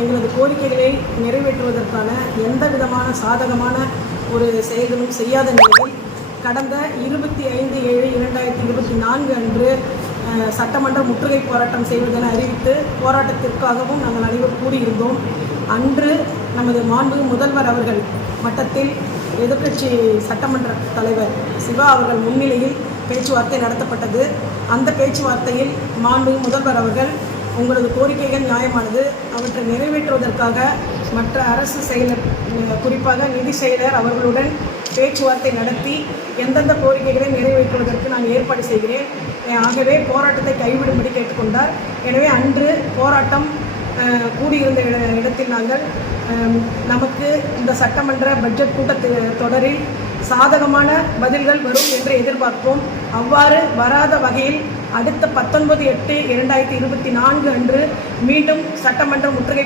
எங்களது கோரிக்கைகளை நிறைவேற்றுவதற்கான எந்த விதமான சாதகமான ஒரு செயல்களும் செய்யாத நிலையில் கடந்த 25/7/2024 அன்று சட்டமன்ற முற்றுகை போராட்டம் செய்வதென அறிவித்து போராட்டத்திற்காகவும் நாங்கள் அனைவரும் கூடியிருந்தோம். அன்று நமது மாண்பு முதல்வர் அவர்கள் மட்டத்தில் எதிர்க்கட்சி சட்டமன்ற தலைவர் சிவா அவர்கள் முன்னிலையில் பேச்சுவார்த்தை நடத்தப்பட்டது. அந்த பேச்சுவார்த்தையில் மாண்பு முதல்வர் அவர்கள் உங்களது கோரிக்கைகள் நியாயமானது, அவற்றை நிறைவேற்றுவதற்காக மற்ற அரசு செயலர் குறிப்பாக நிதி செயலர் அவர்களுடன் பேச்சுவார்த்தை நடத்தி எந்தெந்த கோரிக்கைகளை நிறைவேற்றுவதற்கு நான் ஏற்பாடு செய்கிறேன், ஆகவே போராட்டத்தை கைவிடும்படி கேட்டுக்கொண்டார். எனவே அன்று போராட்டம் கூடியிருந்த இடத்தில் நாங்கள் நமக்கு இந்த சட்டமன்ற பட்ஜெட் கூட்டத்தொடரில் சாதகமான பதில்கள் வரும் என்று எதிர்பார்ப்போம். அவ்வாறு வராத வகையில் அடுத்த 19/8/2024 அன்று மீண்டும் சட்டமன்ற முற்றுகை